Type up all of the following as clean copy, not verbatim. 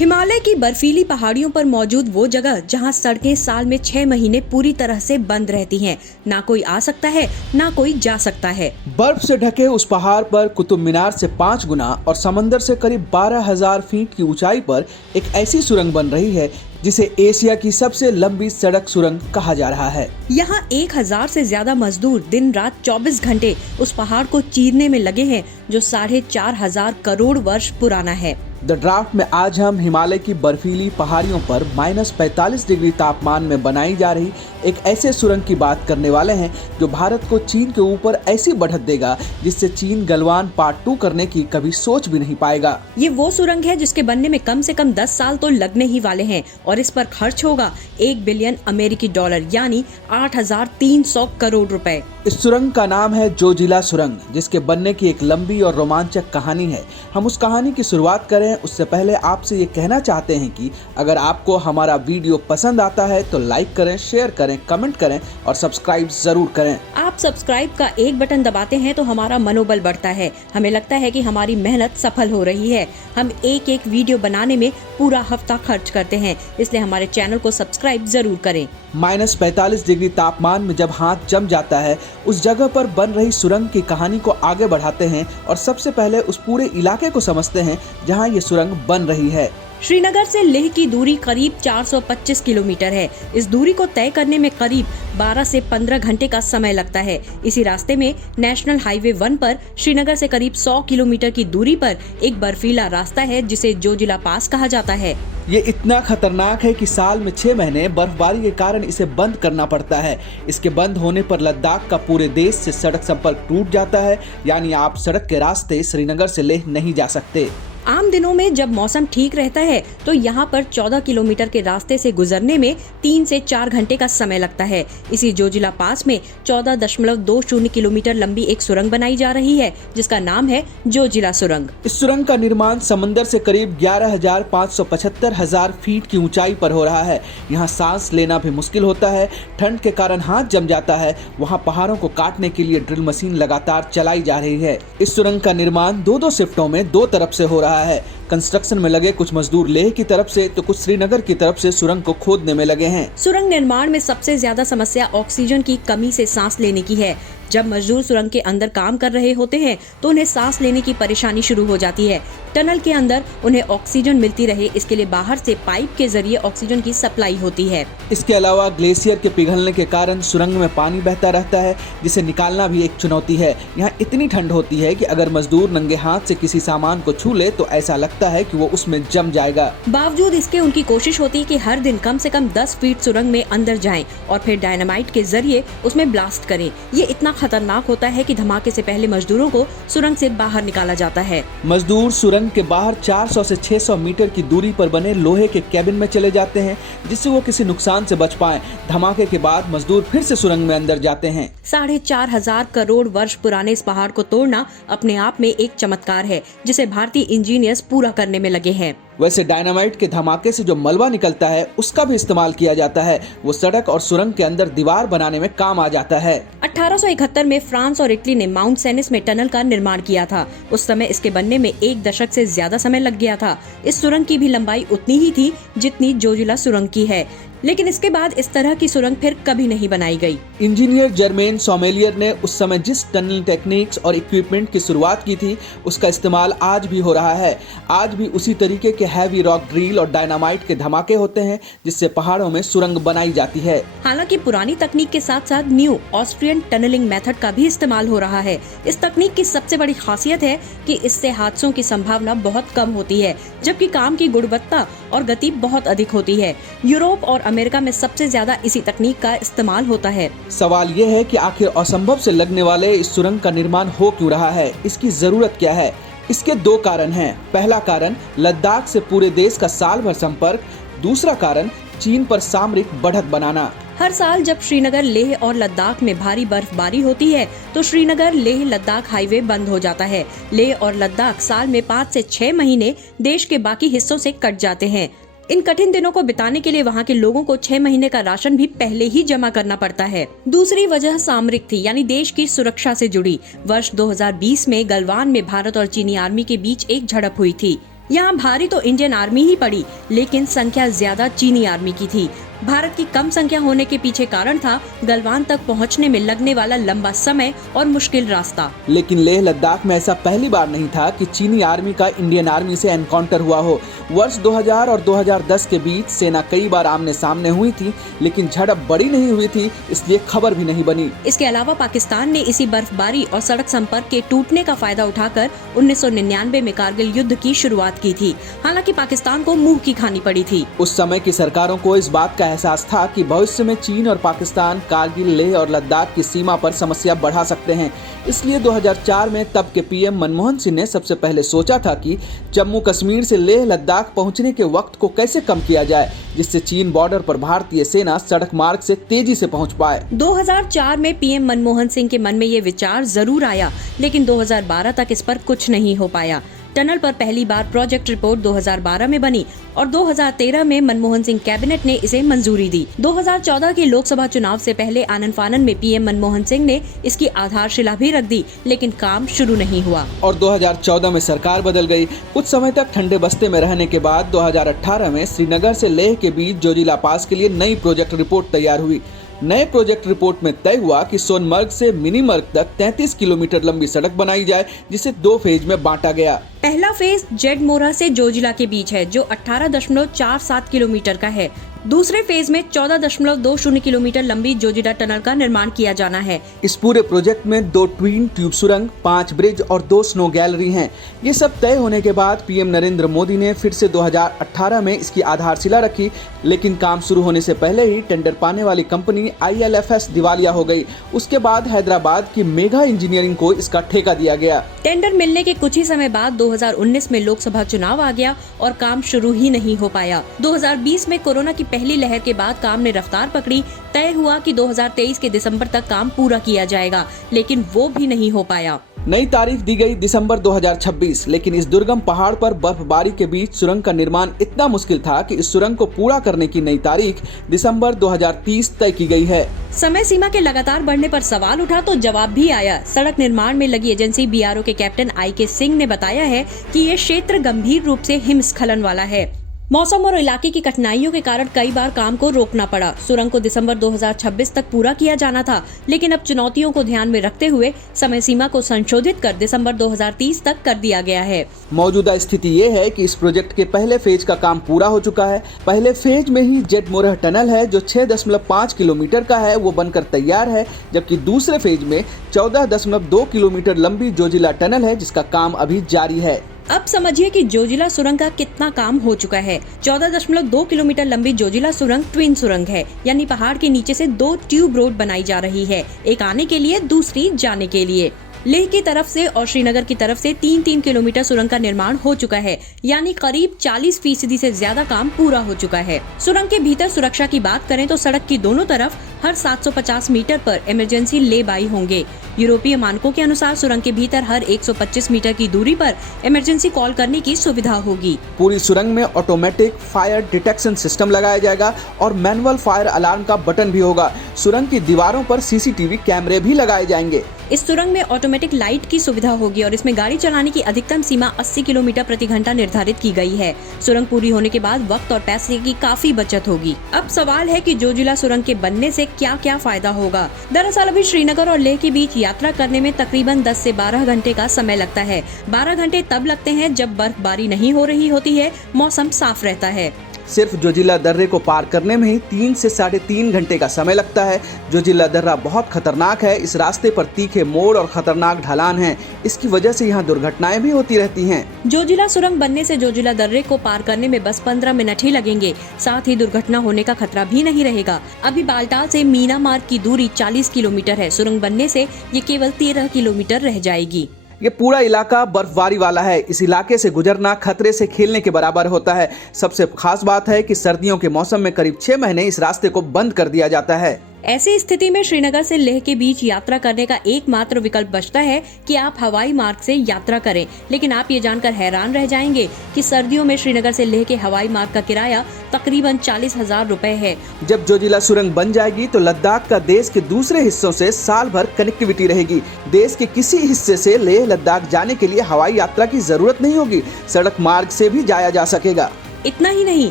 हिमालय की बर्फीली पहाड़ियों पर मौजूद वो जगह जहां सड़कें साल में 6 महीने पूरी तरह से बंद रहती हैं। ना कोई आ सकता है, ना कोई जा सकता है। बर्फ से ढके उस पहाड़ पर कुतुब मीनार से 5 गुना और समंदर से करीब 12,000 फीट की ऊंचाई पर एक ऐसी सुरंग बन रही है जिसे एशिया की सबसे लंबी सड़क सुरंग कहा जा रहा है। यहाँ 1000 से ज्यादा मजदूर दिन रात 24 घंटे उस पहाड़ को चीरने में लगे हैं, जो 4,500 करोड़ वर्ष पुराना है। द ड्राफ्ट में आज हम हिमालय की बर्फीली पहाड़ियों पर -45 डिग्री तापमान में बनाई जा रही एक ऐसे सुरंग की बात करने वाले हैं जो भारत को चीन के ऊपर ऐसी बढ़त देगा जिससे चीन गलवान पार्ट 2 करने की कभी सोच भी नहीं पाएगा। ये वो सुरंग है जिसके बनने में कम से कम 10 साल तो लगने ही वाले हैं और इस पर खर्च होगा $1 बिलियन अमेरिकी डॉलर यानी 8,300 करोड़ रुपए। इस सुरंग का नाम है जोजिला सुरंग, जिसके बनने की एक लंबी और रोमांचक कहानी है। हम उस कहानी की शुरुआत करें उससे पहले आपसे ये कहना चाहते हैं कि अगर आपको हमारा वीडियो पसंद आता है तो लाइक करें, शेयर करें, कमेंट करें और सब्सक्राइब जरूर करें। आप सब्सक्राइब का एक बटन दबाते हैं तो हमारा मनोबल बढ़ता है। हमें लगता है कि हमारी मेहनत सफल हो रही है। हम एक वीडियो बनाने में पूरा हफ्ता खर्च करते हैं, इसलिए हमारे चैनल को सब्सक्राइब जरूर करें। -45 डिग्री तापमान में जब हाथ जम जाता है, उस जगह पर बन रही सुरंग की कहानी को आगे बढ़ाते हैं और सबसे पहले उस पूरे इलाके को समझते हैं जहां ये सुरंग बन रही है। श्रीनगर से लेह की दूरी करीब 425 किलोमीटर है। इस दूरी को तय करने में करीब 12 से 15 घंटे का समय लगता है। इसी रास्ते में नेशनल हाईवे 1 पर श्रीनगर से करीब 100 किलोमीटर की दूरी पर एक बर्फीला रास्ता है जिसे जोजिला पास कहा जाता है। ये इतना खतरनाक है कि साल में 6 महीने बर्फबारी के कारण इसे बंद करना पड़ता है। इसके बंद होने पर लद्दाख का पूरे देश से सड़क संपर्क टूट जाता है, यानी आप सड़क के रास्ते श्रीनगर से लेह नहीं जा सकते। आम दिनों में जब मौसम ठीक रहता है तो यहाँ पर 14 किलोमीटर के रास्ते से गुजरने में 3 से 4 घंटे का समय लगता है। इसी जोजिला पास में 14.20 किलोमीटर लंबी एक सुरंग बनाई जा रही है जिसका नाम है जोजिला सुरंग। इस सुरंग का निर्माण समंदर से करीब 11,575,000 फीट की ऊंचाई पर हो रहा है। यहाँ सांस लेना भी मुश्किल होता है, ठंड के कारण हाथ जम जाता है। वहाँ पहाड़ों को काटने के लिए ड्रिल मशीन लगातार चलाई जा रही है। इस सुरंग का निर्माण 2-2 शिफ्टों में 2 तरफ से हो रहा है। कंस्ट्रक्शन में लगे कुछ मजदूर लेह की तरफ से तो कुछ श्रीनगर की तरफ से सुरंग को खोदने में लगे हैं। सुरंग निर्माण में सबसे ज्यादा समस्या ऑक्सीजन की कमी से सांस लेने की है। जब मजदूर सुरंग के अंदर काम कर रहे होते हैं तो उन्हें सांस लेने की परेशानी शुरू हो जाती है। टनल के अंदर उन्हें ऑक्सीजन मिलती रहे, इसके लिए बाहर से पाइप के जरिए ऑक्सीजन की सप्लाई होती है। इसके अलावा ग्लेशियर के पिघलने के कारण सुरंग में पानी बहता रहता है, जिसे निकालना भी एक चुनौती है। यहाँ इतनी ठंड होती है कि अगर मजदूर नंगे हाथ से किसी सामान को छू ले तो ऐसा लगता है कि वो उसमें जम जाएगा। बावजूद इसके उनकी कोशिश होती है कि हर दिन कम से कम 10 फीट सुरंग में अंदर जाएं और फिर डायनामाइट के जरिए उसमें ब्लास्ट करें। ये इतना खतरनाक होता है कि धमाके से पहले मजदूरों को सुरंग से बाहर निकाला जाता है। मजदूर सुरंग के बाहर 400 से 600 मीटर की दूरी पर बने लोहे के कैबिन में चले जाते हैं जिससे वो किसी नुकसान से बच पाएं। धमाके के बाद मजदूर फिर से सुरंग में अंदर जाते हैं। 4,500 करोड़ वर्ष पुराने इस पहाड़ को तोड़ना अपने आप में एक चमत्कार है जिसे भारतीय इंजीनियर्स पूरा करने में लगे हैं। वैसे डायनामाइट के धमाके से जो मलबा निकलता है उसका भी इस्तेमाल किया जाता है। वो सड़क और सुरंग के अंदर दीवार बनाने में काम आ जाता है। 1871 में फ्रांस और इटली ने माउंट सेनिस में टनल का निर्माण किया था। उस समय इसके बनने में 1 दशक से ज्यादा समय लग गया था। इस सुरंग की भी लंबाई उतनी ही थी जितनी जोजिला सुरंग की है, लेकिन इसके बाद इस तरह की सुरंग फिर कभी नहीं बनाई गई। इंजीनियर जर्मेन सोमेलियर ने उस समय जिस टनल टेक्निक्स और इक्विपमेंट की शुरुआत की थी उसका इस्तेमाल आज भी हो रहा है। आज भी उसी तरीके के हैवी रॉक ड्रिल और डायनामाइट के धमाके होते हैं जिससे पहाड़ों में सुरंग बनाई जाती है। हालांकि पुरानी तकनीक के साथ साथ न्यू ऑस्ट्रियन टनलिंग मेथड का भी इस्तेमाल हो रहा है। इस तकनीक की सबसे बड़ी खासियत है कि इससे हादसों की संभावना बहुत कम होती है, जबकि काम की गुणवत्ता और गति बहुत अधिक होती है। यूरोप और अमेरिका में सबसे ज्यादा इसी तकनीक का इस्तेमाल होता है। सवाल ये है कि आखिर असंभव से लगने वाले इस सुरंग का निर्माण हो क्यों रहा है? इसकी जरूरत क्या है? इसके 2 कारण हैं। पहला कारण लद्दाख से पूरे देश का साल भर संपर्क, दूसरा कारण चीन पर सामरिक बढ़त बनाना। हर साल जब श्रीनगर, लेह और लद्दाख में भारी बर्फबारी होती है तो श्रीनगर लेह लद्दाख हाईवे बंद हो जाता है। लेह और लद्दाख साल में 5 से 6 महीने देश के बाकी हिस्सों से कट जाते हैं। इन कठिन दिनों को बिताने के लिए वहाँ के लोगों को 6 महीने का राशन भी पहले ही जमा करना पड़ता है। दूसरी वजह सामरिक थी, यानी देश की सुरक्षा से जुड़ी। वर्ष 2020 में गलवान में भारत और चीनी आर्मी के बीच एक झड़प हुई थी। यहाँ भारी तो इंडियन आर्मी ही पड़ी, लेकिन संख्या ज्यादा चीनी आर्मी की थी। भारत की कम संख्या होने के पीछे कारण था गलवान तक पहुंचने में लगने वाला लंबा समय और मुश्किल रास्ता। लेकिन लेह लद्दाख में ऐसा पहली बार नहीं था कि चीनी आर्मी का इंडियन आर्मी से एनकाउंटर हुआ हो। वर्ष 2000 और 2010 के बीच सेना कई बार आमने सामने हुई थी, लेकिन झड़प बड़ी नहीं हुई थी, इसलिए खबर भी नहीं बनी। इसके अलावा पाकिस्तान ने इसी बर्फबारी और सड़क संपर्क के टूटने का फायदा उठाकर 1999 में कारगिल युद्ध की शुरुआत की थी। हालांकि पाकिस्तान को मुंह की खानी पड़ी थी। उस समय की सरकारों को इस बात का एहसास था कि भविष्य में चीन और पाकिस्तान कारगिल, लेह और लद्दाख की सीमा पर समस्या बढ़ा सकते हैं। इसलिए 2004 में तब के पीएम मनमोहन सिंह ने सबसे पहले सोचा था कि जम्मू कश्मीर से लेह लद्दाख पहुंचने के वक्त को कैसे कम किया जाए, जिससे चीन बॉर्डर पर भारतीय सेना सड़क मार्ग से तेजी से पहुंच पाए। 2004 में पीएम मनमोहन सिंह के मन में ये विचार जरूर आया, लेकिन 2012 तक इस पर कुछ नहीं हो पाया। टनल पर पहली बार प्रोजेक्ट रिपोर्ट 2012 में बनी और 2013 में मनमोहन सिंह कैबिनेट ने इसे मंजूरी दी। 2014 के लोकसभा चुनाव से पहले आनन फानन में पीएम मनमोहन सिंह ने इसकी आधारशिला भी रख दी, लेकिन काम शुरू नहीं हुआ और 2014 में सरकार बदल गई। कुछ समय तक ठंडे बस्ते में रहने के बाद 2018 में श्रीनगर से लेह के बीच जोजिला पास के लिए नई प्रोजेक्ट रिपोर्ट तैयार हुई। नए प्रोजेक्ट रिपोर्ट में तय हुआ कि सोनमर्ग से मिनीमर्ग तक 33 किलोमीटर लंबी सड़क बनाई जाए, जिसे 2 फेज में बांटा गया। पहला फेज जेडमोरा से जोजिला के बीच है, जो 18.47 किलोमीटर का है। दूसरे फेज में 14.20 किलोमीटर लंबी जोजिला टनल का निर्माण किया जाना है। इस पूरे प्रोजेक्ट में 2 ट्विन ट्यूब सुरंग, 5 ब्रिज और 2 स्नो गैलरी हैं। ये सब तय होने के बाद पीएम नरेंद्र मोदी ने फिर से 2018 में इसकी आधारशिला रखी, लेकिन काम शुरू होने से पहले ही टेंडर पाने वाली कंपनी ILFS दिवालिया हो गई। उसके बाद हैदराबाद की मेगा इंजीनियरिंग को इसका ठेका दिया गया। टेंडर मिलने के कुछ ही समय बाद 2019 में लोकसभा चुनाव आ गया और काम शुरू ही नहीं हो पाया। 2020 में कोरोना की पहली लहर के बाद काम ने रफ्तार पकड़ी। तय हुआ कि 2023 के दिसंबर तक काम पूरा किया जाएगा, लेकिन वो भी नहीं हो पाया। नई तारीख दी गई दिसंबर 2026, लेकिन इस दुर्गम पहाड़ पर बर्फबारी के बीच सुरंग का निर्माण इतना मुश्किल था कि इस सुरंग को पूरा करने की नई तारीख दिसंबर 2030 तय की गई है। समय सीमा के लगातार बढ़ने पर सवाल उठा तो जवाब भी आया। सड़क निर्माण में लगी एजेंसी BRO के कैप्टन IK सिंह ने बताया है कि ये क्षेत्र गंभीर रूप से हिमस्खलन वाला है। मौसम और इलाके की कठिनाइयों के कारण कई बार काम को रोकना पड़ा। सुरंग को दिसंबर 2026 तक पूरा किया जाना था, लेकिन अब चुनौतियों को ध्यान में रखते हुए समय सीमा को संशोधित कर दिसंबर 2030 तक कर दिया गया है। मौजूदा स्थिति ये है कि इस प्रोजेक्ट के पहले फेज का काम पूरा हो चुका है। पहले फेज में ही जेडमोरा टनल है, जो 6.5 किलोमीटर का है, वो बनकर तैयार है, जबकि दूसरे फेज में 14.2 किलोमीटर लंबी जोजिला टनल है, जिसका काम अभी जारी है। अब समझिए कि जोजिला सुरंग का कितना काम हो चुका है। 14.2 किलोमीटर लंबी जोजिला सुरंग ट्विन सुरंग है, यानी पहाड़ के नीचे से 2 ट्यूब रोड बनाई जा रही है, एक आने के लिए, दूसरी जाने के लिए। लेह की तरफ से और श्रीनगर की तरफ से 3-3 किलोमीटर सुरंग का निर्माण हो चुका है, यानी करीब 40% से ज्यादा काम पूरा हो चुका है। सुरंग के भीतर सुरक्षा की बात करें तो सड़क की दोनों तरफ हर 750 मीटर पर इमरजेंसी ले बाई होंगे। यूरोपीय मानकों के अनुसार सुरंग के भीतर हर 125 मीटर की दूरी पर इमरजेंसी कॉल करने की सुविधा होगी। पूरी सुरंग में ऑटोमेटिक फायर डिटेक्शन सिस्टम लगाया जाएगा और मैनुअल फायर अलार्म का बटन भी होगा। सुरंग की दीवारों पर CCTV कैमरे भी लगाए जाएंगे। इस सुरंग में ऑटोमेटिक लाइट की सुविधा होगी और इसमें गाड़ी चलाने की अधिकतम सीमा 80 किलोमीटर प्रति घंटा निर्धारित की गई है। सुरंग पूरी होने के बाद वक्त और पैसे की काफी बचत होगी। अब सवाल है कि जोजिला सुरंग के बनने से क्या क्या फायदा होगा। दरअसल अभी श्रीनगर और लेह के बीच यात्रा करने में तकरीबन 10 से 12 घंटे का समय लगता है। 12 घंटे तब लगते हैं जब बर्फबारी नहीं हो रही होती है, मौसम साफ रहता है। सिर्फ जोजिला दर्रे को पार करने में ही 3 से 3.5 घंटे का समय लगता है। जोजिला दर्रा बहुत खतरनाक है। इस रास्ते पर तीखे मोड़ और खतरनाक ढलान है। इसकी वजह से यहाँ दुर्घटनाएं भी होती रहती हैं। जोजिला सुरंग बनने से जोजिला दर्रे को पार करने में बस 15 मिनट ही लगेंगे। साथ ही दुर्घटना होने का खतरा भी नहीं रहेगा। अभी बालटाल से मीना मार्ग की दूरी 40 किलोमीटर है। सुरंग बनने से ये केवल 13 किलोमीटर रह जाएगी। ये पूरा इलाका बर्फबारी वाला है। इस इलाके से गुजरना खतरे से खेलने के बराबर होता है। सबसे खास बात है कि सर्दियों के मौसम में करीब 6 महीने इस रास्ते को बंद कर दिया जाता है। ऐसी स्थिति में श्रीनगर से लेह के बीच यात्रा करने का एकमात्र विकल्प बचता है कि आप हवाई मार्ग से यात्रा करें। लेकिन आप ये जानकर हैरान रह जाएंगे कि सर्दियों में श्रीनगर से लेह के हवाई मार्ग का किराया तकरीबन 40,000 रुपए है। जब जोजिला सुरंग बन जाएगी तो लद्दाख का देश के दूसरे हिस्सों से साल भर कनेक्टिविटी रहेगी। देश के किसी हिस्से से लेह लद्दाख जाने के लिए हवाई यात्रा की जरूरत नहीं होगी, सड़क मार्ग से भी जाया जा सकेगा। इतना ही नहीं,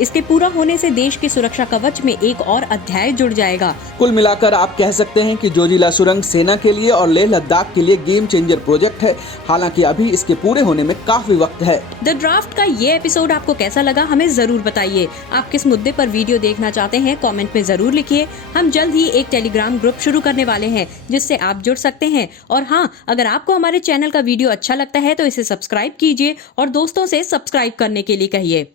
इसके पूरा होने से देश के सुरक्षा कवच में एक और अध्याय जुड़ जाएगा। कुल मिलाकर आप कह सकते हैं कि जोजिला सुरंग सेना के लिए और लेह लद्दाख के लिए गेम चेंजर प्रोजेक्ट है। हालांकि अभी इसके पूरे होने में काफी वक्त है। द ड्राफ्ट का ये एपिसोड आपको कैसा लगा हमें जरूर बताइए। आप किस मुद्दे पर वीडियो देखना चाहते हैं कमेंट में जरूर लिखिए। हम जल्द ही एक टेलीग्राम ग्रुप शुरू करने वाले हैं जिससे आप जुड़ सकते हैं। और हाँ, अगर आपको हमारे चैनल का वीडियो अच्छा लगता है तो इसे सब्सक्राइब कीजिए और दोस्तों से सब्सक्राइब करने के लिए कहिए।